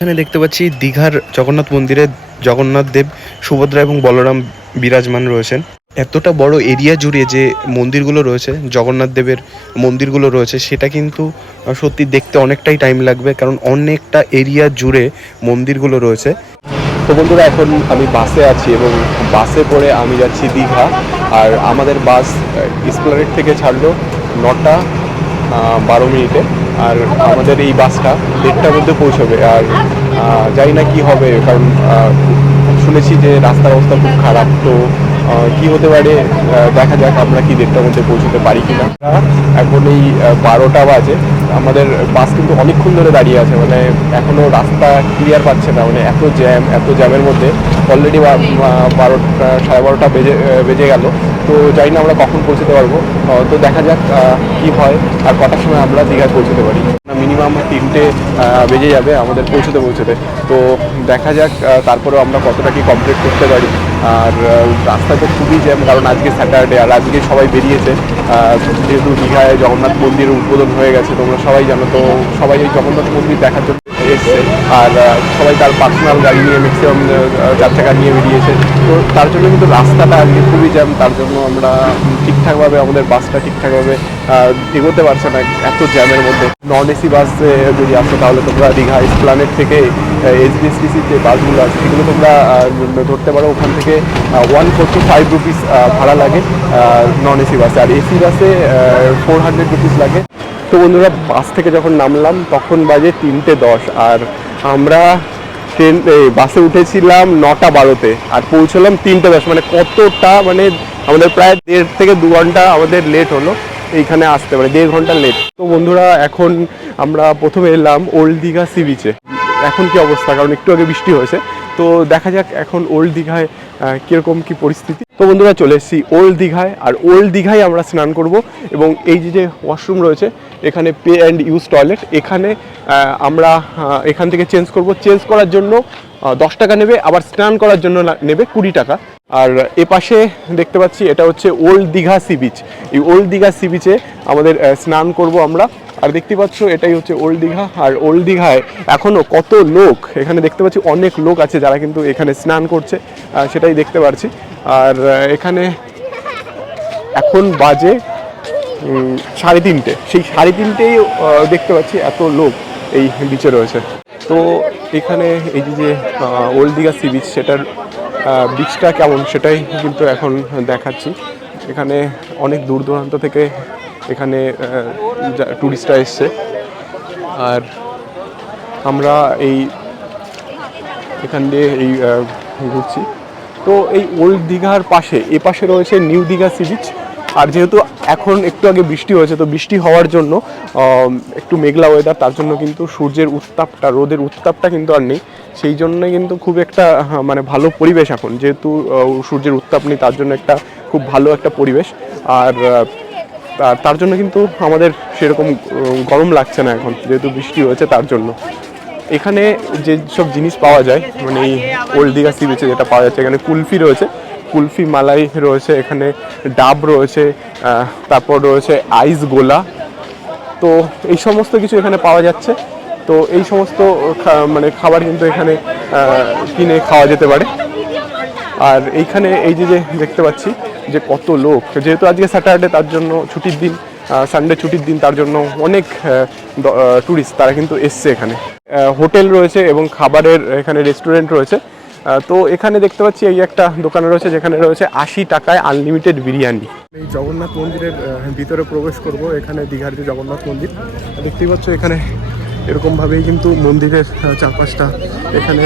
এখানে দেখতে পাচ্ছি দীঘার জগন্নাথ মন্দিরে জগন্নাথ দেব, সুভদ্রা এবং বলরাম বিরাজমান রয়েছেন। এতটা বড় এরিয়া জুড়ে যে মন্দিরগুলো রয়েছে, জগন্নাথ দেবের মন্দিরগুলো রয়েছে, সেটা কিন্তু সত্যি দেখতে অনেকটাই টাইম লাগবে, কারণ অনেকটা এরিয়া জুড়ে মন্দিরগুলো রয়েছে। তো বন্ধুরা, এখন আমি বাসে আছি এবং বাসে করে আমি যাচ্ছি দীঘা, আর আমাদের বাস ইসপ্লানেট থেকে ছাড়লো নটা বারো মিনিটে। আর আমাদের এই বাসটা দেড়টার মধ্যে পৌঁছবে। আর জানি না কি হবে, কারণ শুনেছি যে রাস্তার অবস্থা খুব খারাপ, তো কি হতে পারে দেখা যাক আমরা কি দেড়টার মধ্যে পৌঁছতে পারি কিনা। এখন এই বারোটা বাজে। আমাদের বাস কিন্তু অনেকক্ষণ ধরে দাঁড়িয়ে আছে মানে এখনও রাস্তা ক্লিয়ার পাচ্ছে না মানে এত জ্যাম এত জ্যামের মধ্যে। অলরেডি বারোটা, সাড়ে বারোটা বেজে বেজে গেল। তো জানি না আমরা কখন পৌঁছতে পারব। তো দেখা যাক কি হয়। আর কটার সময় আমরা দীঘায় পৌঁছতে পারি। মিনিমাম তিনটে বেজে যাবে আমাদের পৌঁছতে পৌঁছতে। তো দেখা যাক তারপরেও আমরা কতটা কি কমপ্লিট করতে পারি। আর রাস্তা তো খুবই জ্যাম, কারণ আজকে স্যাটারডে আর আজকে সবাই বেরিয়েছে। যেহেতু দীঘায় জগন্নাথ মন্দির উদ্বোধন হয়ে গেছে, তোমরা সবাই জানো, তো সবাই এই জগন্নাথ মন্দির দেখার জন্য এসছে। আর সবাই তার পার্সোনাল গাড়ি নিয়ে ম্যাক্সিমাম চার চাকা নিয়ে বেরিয়েছে। তো তার জন্য কিন্তু রাস্তাটা আজকে খুবই জ্যাম তার জন্য আমরা ঠিকঠাকভাবে, আমাদের বাসটা ঠিকঠাকভাবে এগোতে পারছে না এত জ্যামের মধ্যে। নন এসি বাস যদি আসো তাহলে তোমরা দীঘা ইসপ্লানেট থেকে এসবিএসটিসির যে বাসগুলো আছে, সেগুলো তোমরা ধরতে পারো। ওখান থেকে ওয়ান ফোরটি ফাইভ রুপিস ভাড়া লাগে নন এসি বাসে আর এসি বাসে ফোর হান্ড্রেড রুপিস লাগে। তো বন্ধুরা, বাস থেকে যখন নামলাম, তখন বাজে তিনটে দশ। আর আমরা ট্রেন বাসে উঠেছিলাম নটা বারোতে, আর পৌঁছলাম তিনটে দশ। মানে কতটা মানে আমাদের প্রায় দেড় থেকে দু ঘণ্টা আমাদের লেট হলো এইখানে আসতে মানে দেড় ঘণ্টা লেট তো বন্ধুরা, এখন আমরা প্রথমে এলাম ওল্ড দীঘা সি বিচে এখন কি অবস্থা? কারণ একটু আগে বৃষ্টি হয়েছে। তো দেখা যাক এখন ওল্ড দীঘায় কীরকম কি পরিস্থিতি। তো বন্ধুরা চলে এসেছি ওল্ড দীঘায়, আর ওল্ড দীঘায় আমরা স্নান করব এবং এই যে যে ওয়াশরুম রয়েছে, এখানে পে অ্যান্ড ইউজ টয়লেট এখানে আমরা এখান থেকে চেঞ্জ করব। চেঞ্জ করার জন্য দশ টাকা নেবে, আবার স্নান করার জন্য নেবে কুড়ি টাকা। আর এ পাশে দেখতে পাচ্ছি, এটা হচ্ছে ওল্ড দীঘা সি বিচ এই ওল্ড দীঘা সি বিচে আমাদের স্নান করব আমরা। আর দেখতে পাচ্ছ, এটাই হচ্ছে ওল্ড দীঘা। আর ওল্ড দীঘায় এখনও কত লোক, এখানে দেখতে পাচ্ছি অনেক লোক আছে যারা কিন্তু এখানে স্নান করছে সেটাই দেখতে পাচ্ছি আর এখানে এখন বাজে সাড়ে তিনটে। সেই সাড়ে তিনটেই দেখতে পাচ্ছি এত লোক এই বিচে রয়েছে। তো এখানে এই যে যে ওল্ড দীঘা সি বিচ সেটার বিচটা কেমন সেটাই কিন্তু এখন দেখাচ্ছি। এখানে অনেক দূর দূরান্ত থেকে এখানে ট্যুরিস্টরা এসছে। আর আমরা এই, এখান দিয়ে এই ঘুরছি। তো এই ওল্ড দীঘার পাশে এ পাশে রয়েছে নিউ দীঘা সি বিচ। আর যেহেতু এখন একটু আগে বৃষ্টি হয়েছে তো বৃষ্টি হওয়ার জন্য একটু মেঘলা ওয়েদার তার জন্য কিন্তু সূর্যের উত্তাপটা রোদের উত্তাপটা কিন্তু আর নেই। সেই জন্য কিন্তু খুব একটা হ্যাঁ, মানে ভালো পরিবেশ এখন। যেহেতু সূর্যের উত্তাপ নেই তার জন্য একটা খুব ভালো একটা পরিবেশ। আর তার জন্য কিন্তু আমাদের সেরকম গরম লাগছে না এখন যেহেতু বৃষ্টি হয়েছে তার জন্য। এখানে যে সব জিনিস পাওয়া যায় মানে এই ওল্ড দীঘা সি বিচে যেটা পাওয়া যাচ্ছে, এখানে কুলফি রয়েছে, কুলফি মালাই রয়েছে, এখানে ডাব রয়েছে তারপর রয়েছে আইস গোলা। তো এই সমস্ত কিছু এখানে পাওয়া যাচ্ছে। তো এই সমস্ত মানে খাবার কিন্তু এখানে কিনে খাওয়া যেতে পারে। আর এইখানে এই যে যে দেখতে পাচ্ছি যে কত লোক, যেহেতু আজকে স্যাটারডে, তার জন্য ছুটির দিন সানডে ছুটির দিন, তার জন্য অনেক ট্যুরিস্ট তারা কিন্তু এসছে এখানে। হোটেল রয়েছে এবং খাবারের এখানে রেস্টুরেন্ট রয়েছে। তো এখানে দেখতে পাচ্ছি এই একটা দোকান রয়েছে যেখানে রয়েছে আশি টাকায় আনলিমিটেড বিরিয়ানি। এই জগন্নাথ মন্দিরের ভিতরে প্রবেশ করব, এখানে দীঘার যে জগন্নাথ মন্দির, দেখতেই পাচ্ছ এখানে এরকমভাবেই কিন্তু মন্দিরের চারপাশটা এখানে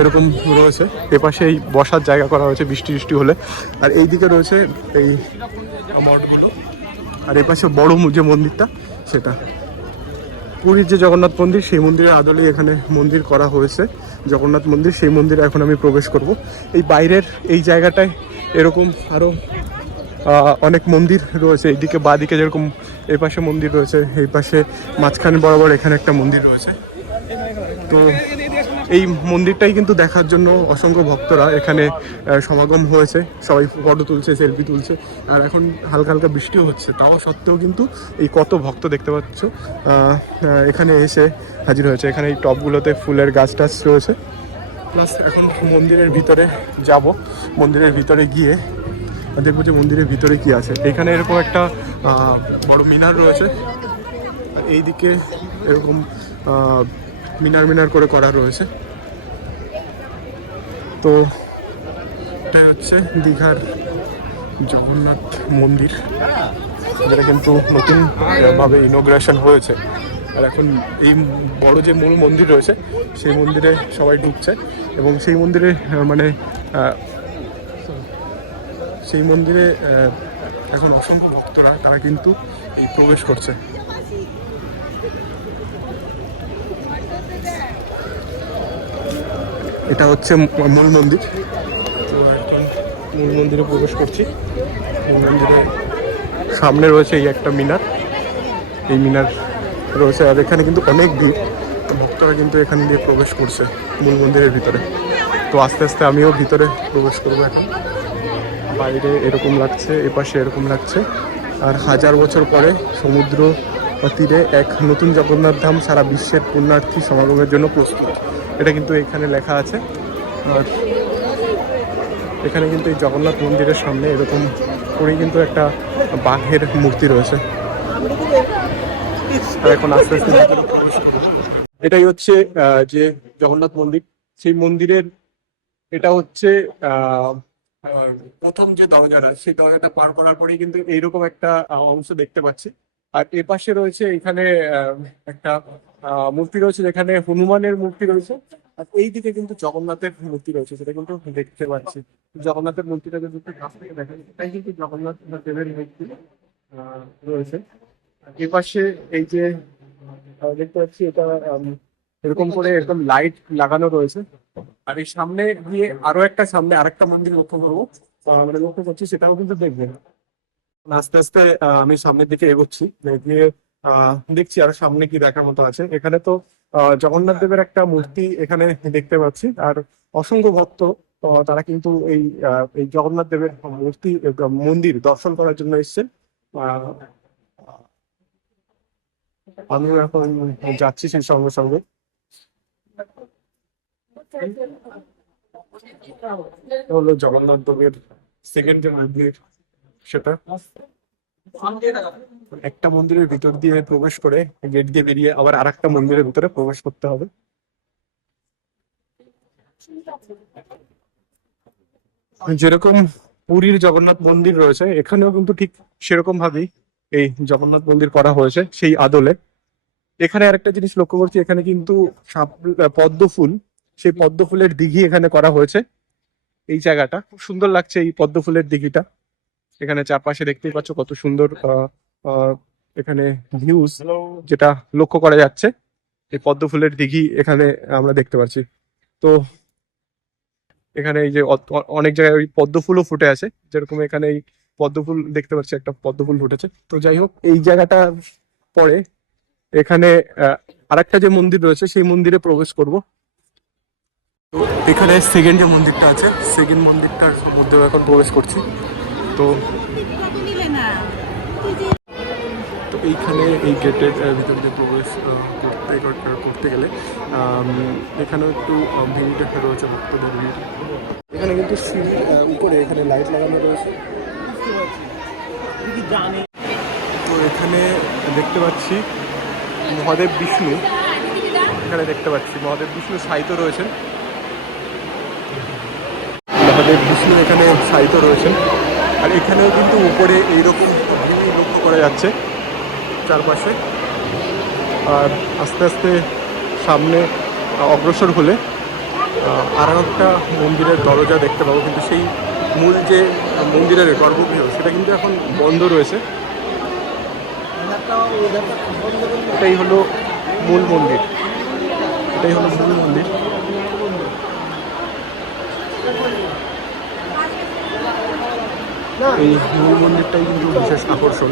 এরকম রয়েছে। এপাশে এই বসার জায়গা করা হয়েছে বৃষ্টি বৃষ্টি হলে। আর এই দিকে রয়েছে এই মঠগুলো আর এপাশে বড় যে মন্দিরটা, সেটা। পুরীর যে জগন্নাথ মন্দির, সেই মন্দিরের আদলেই এখানে মন্দির করা হয়েছে। জগন্নাথ মন্দির, সেই মন্দিরে এখন আমি প্রবেশ করব। এই বাইরের এই জায়গাটায় এরকম আরও অনেক মন্দির রয়েছে। এইদিকে বাঁ দিকে যেরকম এই পাশে মন্দির রয়েছে, এই পাশে মাঝখানে বরাবর এখানে একটা মন্দির রয়েছে। তো এই মন্দিরটাই কিন্তু দেখার জন্য অসংখ্য ভক্তরা এখানে সমাগম হয়েছে। সবাই ফটো তুলছে, সেলফি তুলছে। আর এখন হালকা হালকা বৃষ্টিও হচ্ছে। তাও সত্ত্বেও কিন্তু এই কত ভক্ত দেখতে পাচ্ছ। এখানে এসে হাজির হয়েছে। এখানে এই টপগুলোতে ফুলের গাছ টাছ রয়েছে। প্লাস এখন মন্দিরের ভিতরে যাব। মন্দিরের ভিতরে গিয়ে দেখব যে মন্দিরের ভিতরে কি আছে। এখানে এরকম একটা বড় মিনার রয়েছে। আর এইদিকে এরকম মিনার মিনার করে করা রয়েছে। তো এটা হচ্ছে দীঘার জগন্নাথ মন্দির। যেটা কিন্তু নতুন ভাবে ইনোগ্রেশন হয়েছে। আর এখন এই বড় যে মূল মন্দির রয়েছে, সেই মন্দিরে সবাই ঢুকছে এবং সেই মন্দিরে মানে সেই মন্দিরে এখন অসংখ্য ভক্তরা তারা কিন্তু এই প্রবেশ করছে। এটা হচ্ছে মূল মন্দির। তো এখন মূল মন্দিরে প্রবেশ করছি। মূল মন্দিরে সামনে রয়েছে এই একটা মিনার। এই মিনার রয়েছে আর এখানে কিন্তু অনেক ভিড়। ভক্তরা কিন্তু এখান দিয়ে প্রবেশ করছে মূল মন্দিরের ভিতরে। তো আস্তে আস্তে আমিও ভিতরে প্রবেশ করব এখন। বাইরে এরকম লাগছে, এপাশে এরকম লাগছে। আর হাজার বছর পরে সমুদ্র তীরে এক নতুন জগন্নাথ ধাম সারা বিশ্বের পুণ্যার্থী সমাগমের জন্য প্রস্তুত। এটা কিন্তু এখানে লেখা আছে। এখানে কিন্তু এই জগন্নাথ মন্দিরের সামনে এরকম করেই কিন্তু একটা বাঘের মূর্তি রয়েছে। আর এখন আস্তে আস্তে। এটাই হচ্ছে যে জগন্নাথ মন্দির। সেই মন্দিরের এটা হচ্ছে প্রথম যে দরজাটা, সেই দরজাটা পার করার পরেই কিন্তু এইরকম একটা অংশ দেখতে পাচ্ছি। আর এ পাশে রয়েছে এখানে একটা মূর্তি রয়েছে যেখানে হনুমানের মূর্তি রয়েছে। আর এই দিকে কিন্তু জগন্নাথের মূর্তি রয়েছে সেটা কিন্তু দেখতে পাচ্ছি। জগন্নাথের মূর্তিটা একটু কাছ থেকে দেখেন এটাই কিন্তু জগন্নাথ দেবের মূর্তি রয়েছে। এ পাশে এই যে দেখতে পাচ্ছি এটা এরকম করে এরকম লাইট লাগানো রয়েছে। আর এই সামনে গিয়ে আরও একটা সামনে আরেকটা মন্দির লক্ষ্য করব আহ, মানে লক্ষ্য করছি সেটাও কিন্তু দেখবেন। আস্তে আস্তে আমি সামনের দিকে এগোচ্ছি। গিয়ে আহ, দেখছি আর সামনে কি দেখার মতো আছে। এখানে তো জগন্নাথ দেবের একটা মূর্তি এখানে দেখতে পাচ্ছি। আর অসংখ্য ভক্ত তারা কিন্তু এই এই জগন্নাথ দেবের মূর্তি মন্দির দর্শন করার জন্য এসছেন। আহ, আমিও এখন যাচ্ছি সেই সঙ্গে সঙ্গে। হলো জগন্নাথ দেবের সেকেন্ড মন্দির। সেটা? একটা মন্দিরের ভিতর দিয়ে প্রবেশ করে, গেট দিয়ে বেরিয়ে আবার আরেকটা মন্দিরের ভিতরে প্রবেশ করতে হবে। যেরকম পুরীর জগন্নাথ মন্দির রয়েছে, এখানেও কিন্তু ঠিক সেরকম ভাবেই এই জগন্নাথ মন্দির করা হয়েছে, সেই আদলে। এখানে আরেকটা জিনিস লক্ষ্য করছি, এখানে কিন্তু পদ্ম ফুল, সেই পদ্ম ফুলের দিঘি এখানে করা হয়েছে, এই জায়গাটা। খুব সুন্দর লাগছে এই পদ্ম ফুলের দিঘিটা। এখানে চারপাশে দেখতেই পাচ্ছ কত সুন্দর এখানে ভিউজ যেটা লক্ষ্য করা যাচ্ছে। এই পদ্ম ফুলের দিঘি এখানে আমরা দেখতে পাচ্ছি। তো এখানে এই যে অনেক জায়গায় ওই পদ্ম ফুলও ফুটে আছে। যেরকম এখানে এই পদ্ম ফুল দেখতে পাচ্ছি, একটা পদ্ম ফুল ফুটেছে। তো যাই হোক, এই জায়গাটা পরে এখানে আরেকটা যে মন্দির রয়েছে, সেই মন্দিরে প্রবেশ করব। তো এখানে সেকেন্ড যে মন্দিরটা আছে, সেকেন্ড মন্দিরটার মধ্যেও এখন প্রবেশ করছি। তো তো এইখানে এই গেটের ভিতর দিয়ে প্রবেশ করতে করতে গেলে এখানেও একটু আহ, ভিড় দেখা রয়েছে ভক্তদের ভিড়। এখানে কিন্তু উপরে এখানে লাইট লাগানো রয়েছে। তো এখানে দেখতে পাচ্ছি মহাদেব বিষ্ণু। এখানে দেখতে পাচ্ছি মহাদেব বিষ্ণু সাহিত্য রয়েছেন। মহাদেব বিষ্ণু এখানে সাহিত্য রয়েছেন। আর এখানেও কিন্তু উপরে এইরকম লক্ষ্য করা যাচ্ছে চারপাশে। আর আস্তে আস্তে সামনে অগ্রসর হলে আর একটা মন্দিরের দরজা দেখতে পাবো। কিন্তু সেই মূল যে মন্দিরের গর্ভগৃহ, সেটা কিন্তু এখন বন্ধ রয়েছে। এটাই হলো মূল মন্দির। এটাই হলো মূল মন্দির। এই মূল মন্দিরটাই কিন্তু বিশেষ আকর্ষণ।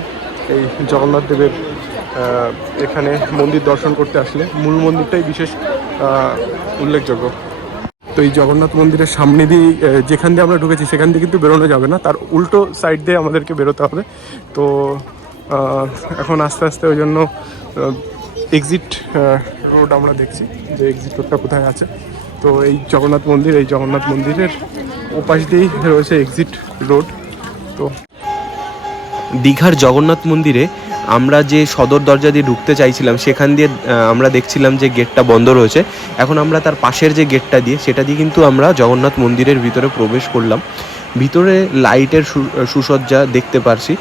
এই জগন্নাথ দেবের এখানে মন্দির দর্শন করতে আসলে মূল মন্দিরটাই বিশেষ উল্লেখযোগ্য। তো এই জগন্নাথ মন্দিরের সামনে দিয়ে যেখান দিয়ে আমরা ঢুকেছি সেখান দিয়ে কিন্তু বেরোনো যাবে না। তার উল্টো সাইড দিয়ে আমাদেরকে বেরোতে হবে। তো এখন আস্তে আস্তে ওই জন্য এক্সিট রোড আমরা দেখছি যে এক্সিট রোডটা কোথায় আছে। তো এই জগন্নাথ মন্দির, এই জগন্নাথ মন্দিরের ওপাশ দিয়েই রয়েছে এক্সিট রোড তো। দীঘার জগন্নাথ মন্দিরে আমরা যে সদর দরজা দিয়ে ঢুকতে চাইছিলাম, সেখান দিয়ে আমরা দেখছিলাম যে গেটটা বন্ধ রয়েছে। এখন আমরা তার পাশের যে গেটটা দিয়ে, সেটা দিয়ে কিন্তু আমরা জগন্নাথ মন্দিরের ভিতরে প্রবেশ করলাম। ভিতরে লাইটের সুসজ্জা দেখতে পারছি।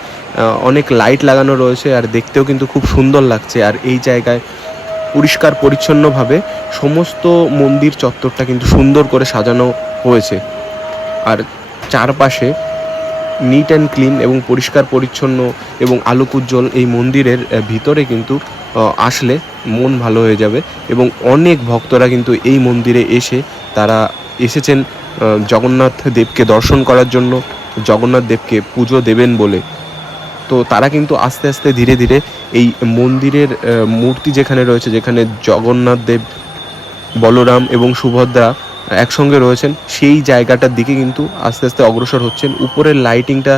অনেক লাইট লাগানো রয়েছে আর দেখতেও কিন্তু খুব সুন্দর লাগছে। আর এই জায়গায় পরিষ্কার পরিচ্ছন্নভাবে সমস্ত মন্দির চত্বরটা কিন্তু সুন্দর করে সাজানো হয়েছে। আর চারপাশে নিট অ্যান্ড ক্লিন এবং পরিষ্কার, পরিচ্ছন্ন এবং আলোক উজ্জ্বল এই মন্দিরের ভিতরে কিন্তু আসলে মন ভালো হয়ে যাবে এবং অনেক ভক্তরা কিন্তু এই মন্দিরে এসে তারা এসেছেন জগন্নাথ দেবকে দর্শন করার জন্য, জগন্নাথ দেবকে পুজো দেবেন বলে। তো তারা কিন্তু আস্তে আস্তে ধীরে ধীরে এই মন্দিরের মূর্তি যেখানে রয়েছে, যেখানে জগন্নাথ দেব, বলরাম এবং সুভদ্রা একসঙ্গে রয়েছেন, সেই জায়গাটার দিকে কিন্তু আস্তে আস্তে অগ্রসর হচ্ছেন। উপরের লাইটিংটা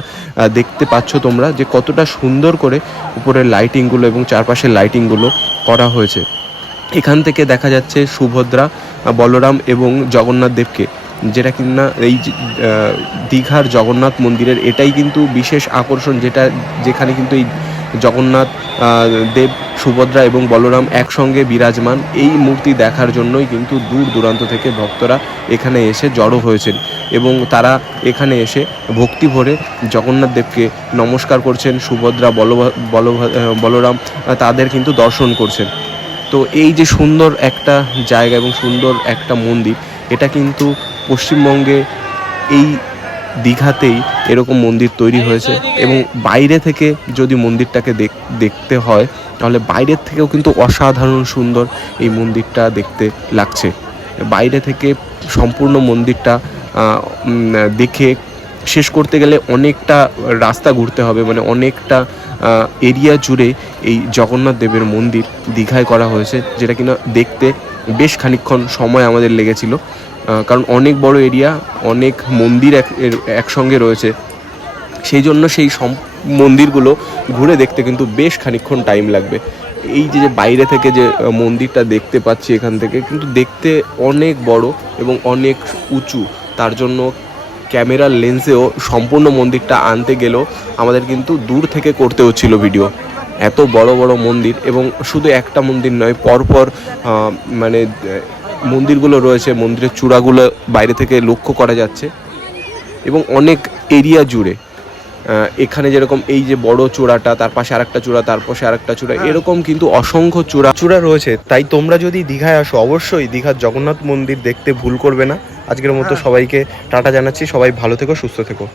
দেখতে পাচ্ছ তোমরা যে কতটা সুন্দর করে উপরের লাইটিংগুলো এবং চারপাশের লাইটিংগুলো করা হয়েছে। এখান থেকে দেখা যাচ্ছে সুভদ্রা, বলরাম এবং জগন্নাথ দেবকে, যেটা কিনা এই দীঘার জগন্নাথ মন্দিরের এটাই কিন্তু বিশেষ আকর্ষণ, যেটা, যেখানে কিন্তু এই জগন্নাথ দেব, সুভদ্রা এবং বলরাম একসঙ্গে বিরাজমান। এই মূর্তি দেখার জন্যই কিন্তু দূর দূরান্ত থেকে ভক্তরা এখানে এসে জড়ো হয়েছেন এবং তারা এখানে এসে ভক্তি ভরে জগন্নাথ দেবকে নমস্কার করছেন, সুভদ্রা, বলভা- বলরাম তাদের কিন্তু দর্শন করছেন। তো এই যে সুন্দর একটা জায়গা এবং সুন্দর একটা মন্দির, এটা কিন্তু পশ্চিমবঙ্গে এই দীঘাতেই এরকম মন্দির তৈরি হয়েছে এবং বাইরে থেকে যদি মন্দিরটাকে দেখ- দেখতে হয়, তাহলে বাইরের থেকেও কিন্তু অসাধারণ সুন্দর এই মন্দিরটা দেখতে লাগছে। বাইরে থেকে সম্পূর্ণ মন্দিরটা দেখে শেষ করতে গেলে অনেকটা রাস্তা ঘুরতে হবে মানে অনেকটা এরিয়া জুড়ে এই জগন্নাথ দেবের মন্দির দীঘায় করা হয়েছে, যেটা কিনা দেখতে বেশ খানিকক্ষণ সময় আমাদের লেগেছিল। কারণ অনেক বড় এরিয়া, অনেক মন্দির এক একসঙ্গে রয়েছে। সেই জন্য সেই সম মন্দিরগুলো ঘুরে দেখতে কিন্তু বেশ খানিকক্ষণ টাইম লাগবে। এই যে যে বাইরে থেকে যে মন্দিরটা দেখতে পাচ্ছি এখান থেকে, কিন্তু দেখতে অনেক বড় এবং অনেক উঁচু। তার জন্য ক্যামেরার লেন্সেও সম্পূর্ণ মন্দিরটা আনতে গেলেও আমাদের কিন্তু দূর থেকে করতে হচ্ছিল ভিডিও এত বড় বড় মন্দির এবং শুধু একটা মন্দির নয়, পরপর মানে মন্দিরগুলো রয়েছে মন্দিরের চূড়াগুলো বাইরে থেকে লক্ষ্য করা যাচ্ছে এবং অনেক এরিয়া জুড়ে। এখানে যেরকম এই যে বড় চূড়াটা তার পাশে আরেকটা চূড়া তার পাশে আরেকটা চূড়া এরকম কিন্তু অসংখ্য চূড়া চূড়া রয়েছে। তাই তোমরা যদি দীঘায় আসো অবশ্যই দীঘার জগন্নাথ মন্দির দেখতে ভুল করবে না। আজকের মতো সবাইকে টাটা জানাচ্ছি। সবাই ভালো থেকো সুস্থ থেকো।